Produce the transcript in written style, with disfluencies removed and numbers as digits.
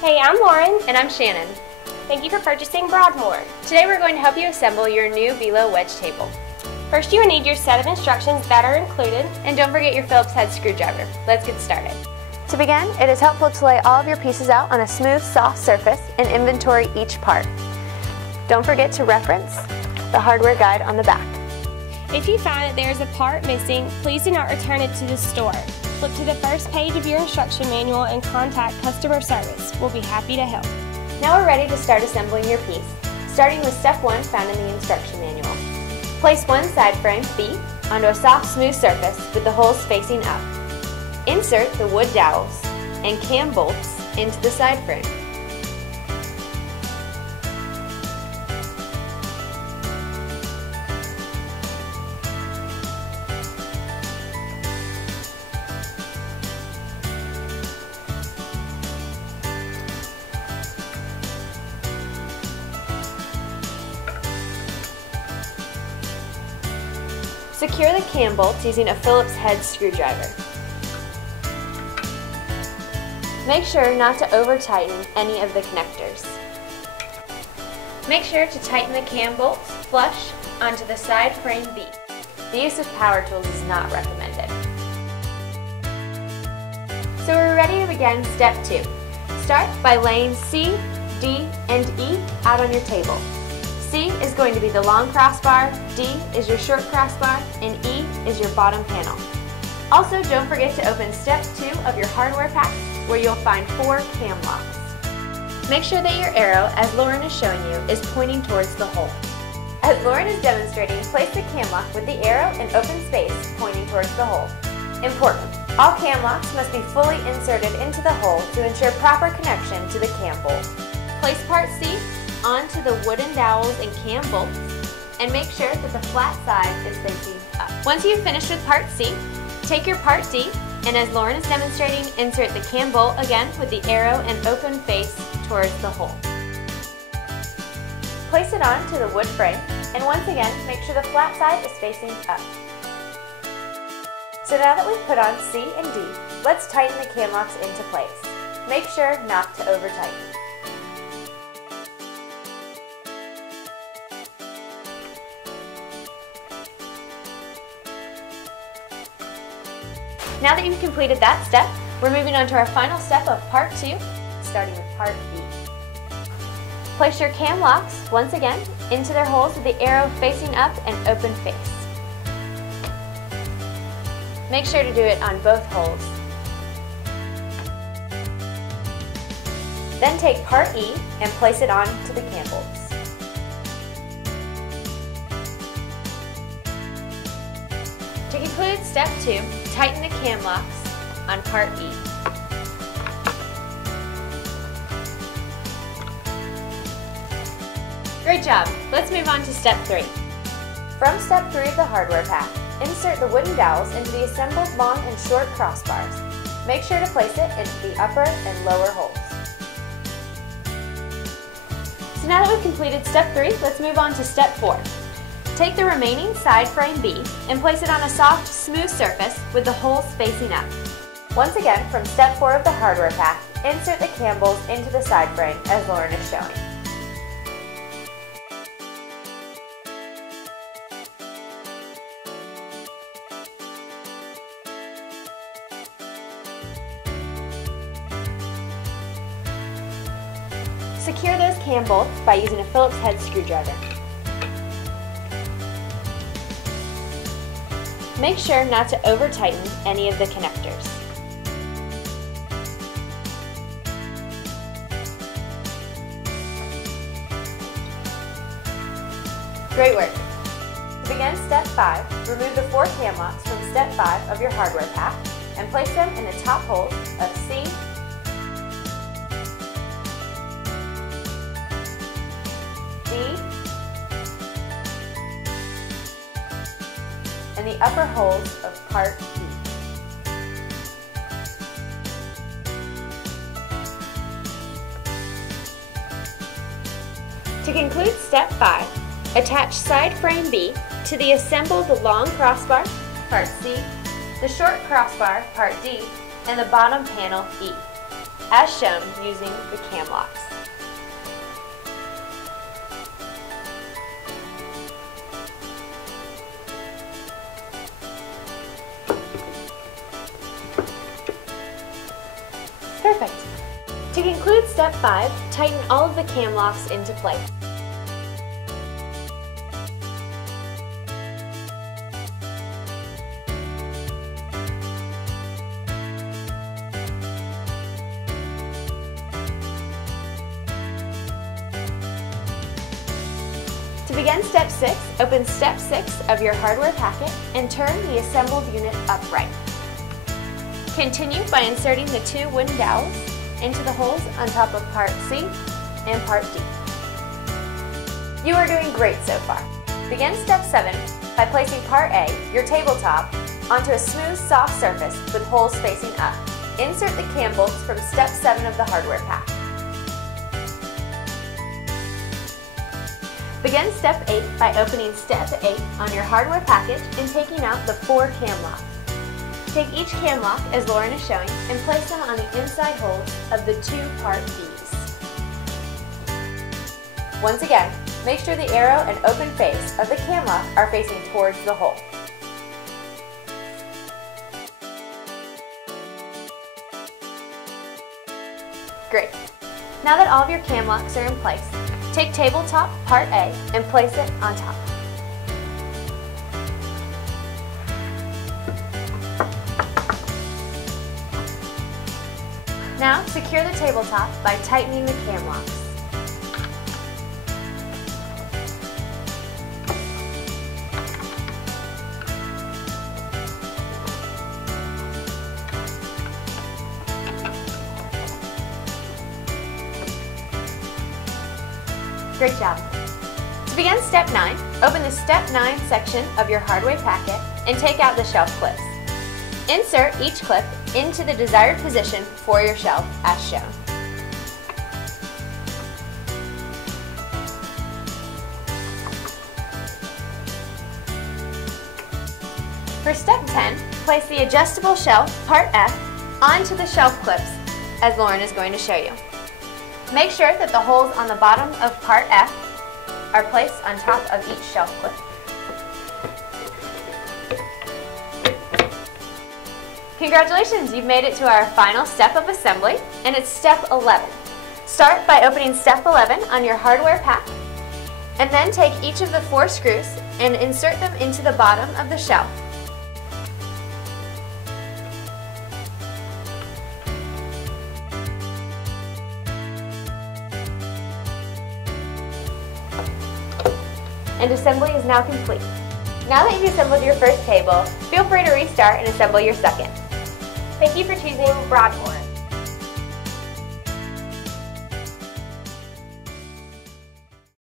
Hey, I'm Lauren. And I'm Shannon. Thank you for purchasing Broadmoor. Today we're going to help you assemble your new Velo Wedge table. First, you will need your set of instructions that are included. And don't forget your Phillips head screwdriver. Let's get started. To begin, it is helpful to lay all of your pieces out on a smooth, soft surface and inventory each part. Don't forget to reference the hardware guide on the back. If you find that there is a part missing, please do not return it to the store. Flip to the first page of your instruction manual and contact customer service. We'll be happy to help. Now we're ready to start assembling your piece, starting with step 1 found in the instruction manual. Place one side frame, B, onto a soft, smooth surface with the holes facing up. Insert the wood dowels and cam bolts into the side frame. Secure the cam bolts using a Phillips head screwdriver. Make sure not to over-tighten any of the connectors. Make sure to tighten the cam bolts flush onto the side frame B. The use of power tools is not recommended. So we're ready to begin step 2. Start by laying C, D, and E out on your table. C is going to be the long crossbar, D is your short crossbar, and E is your bottom panel. Also, don't forget to open step 2 of your hardware pack, where you'll find 4 cam locks. Make sure that your arrow, as Lauren is showing you, is pointing towards the hole. As Lauren is demonstrating, place the cam lock with the arrow in open space pointing towards the hole. Important: all cam locks must be fully inserted into the hole to ensure proper connection to the cam bolt. Place part C onto the wooden dowels and cam bolts, and make sure that the flat side is facing up. Once you've finished with part C, take your part D, and as Lauren is demonstrating, insert the cam bolt again with the arrow and open face towards the hole. Place it onto the wood frame, and once again, make sure the flat side is facing up. So now that we've put on C and D, let's tighten the cam locks into place. Make sure not to over-tighten. Now that you've completed that step, we're moving on to our final step of part 2, starting with part B. Place your cam locks, once again, into their holes with the arrow facing up and open face. Make sure to do it on both holes. Then take part E and place it onto the cam bolts. To conclude step 2, tighten the cam locks on part E. Great job! Let's move on to step 3. From step 3 of the hardware pack, insert the wooden dowels into the assembled long and short crossbars. Make sure to place it into the upper and lower holes. So now that we've completed step 3, let's move on to step 4. Take the remaining side frame B and place it on a soft, smooth surface with the holes facing up. Once again, from step 4 of the hardware pack, insert the cam bolts into the side frame as Lauren is showing. Secure those cam bolts by using a Phillips head screwdriver. Make sure not to over-tighten any of the connectors. Great work! To begin step 5, remove the 4 cam locks from step 5 of your hardware pack and place them in the top holes of C, D, and the upper holes of part E. To conclude step 5, attach side frame B to the assembled long crossbar, part C, the short crossbar, part D, and the bottom panel E. as shown using the cam locks. Perfect. To conclude step 5, tighten all of the cam locks into place. To begin step 6, open step 6 of your hardware packet and turn the assembled unit upright. Continue by inserting the 2 wooden dowels into the holes on top of part C and part D. You are doing great so far. Begin step 7 by placing part A, your tabletop, onto a smooth, soft surface with holes facing up. Insert the cam bolts from step 7 of the hardware pack. Begin step 8 by opening step 8 on your hardware package and taking out the 4 cam locks. Take each cam lock, as Lauren is showing, and place them on the inside holes of the 2 part Bs. Once again, make sure the arrow and open face of the cam lock are facing towards the hole. Great. Now that all of your cam locks are in place, take tabletop part A and place it on top. Now secure the tabletop by tightening the cam locks. Great job. To begin step 9, open the step 9 section of your hardware packet and take out the shelf clips. Insert each clip into the desired position for your shelf as shown. For step 10, place the adjustable shelf, part F, onto the shelf clips, as Lauren is going to show you. Make sure that the holes on the bottom of part F are placed on top of each shelf clip. Congratulations, you've made it to our final step of assembly, and it's step 11. Start by opening step 11 on your hardware pack, and then take each of the 4 screws and insert them into the bottom of the shelf. And assembly is now complete. Now that you've assembled your first table, feel free to restart and assemble your second. Thank you for choosing Broadmoor.